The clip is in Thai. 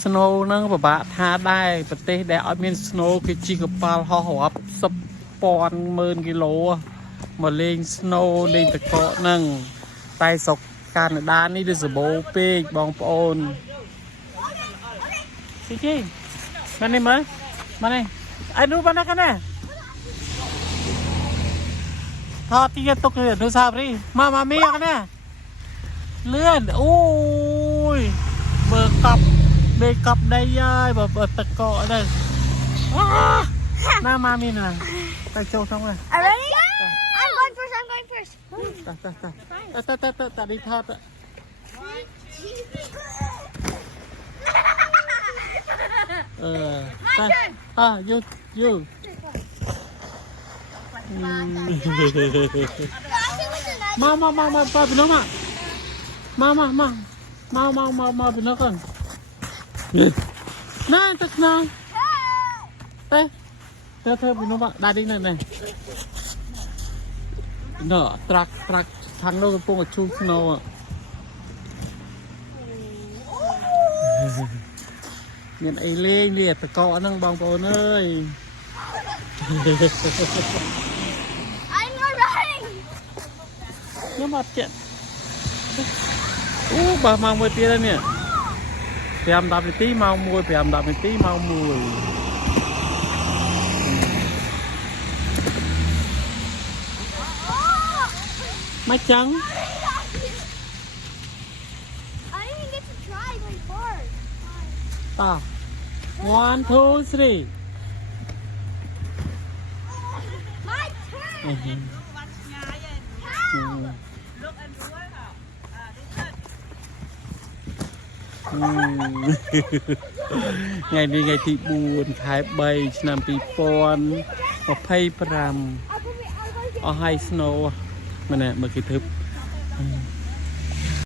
สโนว์นั่งแบบว่าท่าได้ประเทศได้อเมนสโนว์คือจิกปาลห่อหัวสปอน10,000 กิโลมาเล่นสโนว์เล่นตะเกาะนั่งไต่ศกการด้านนี้ด้วยสโบเป๊กบองปอนสิจิมาเนี่ยมั้ยมาเนี่ยไอ้ดูมันนะกันนะทอดที่จะตกเลยดูซาบรีมามีกันนะเลื่อนโอ้ยเบิกกับเบกับได้ย่ายแบบตะเกาะได้หน้ามามีน่ะไปโชว์ทั้งเลย Ready? I'm going first. I'm going first. ตัดดีท่าตะยูมาไปน้องมาไปน้องกันน่าตักน้องเธอไปน้องมาได้ดิ้งนั่นเลยเนาะตรักทางโน้นปุ่งกับชูสโนว์เนี่ยไอ้เล่งเรียดตะเกาะนั่งบางปอนเอ้ย I'm not running. nó mặt chuyện bà mang mùi tia đây nè phèm đạp tí mau mùi phèm đạp tí mau mùi máy trắng I didn't even get to try going forward. à 1 2 3 My turn. ngày đi ngày thị buồn thái bay năm pi pon và pay pram ở hai snow mà nè mà cái thức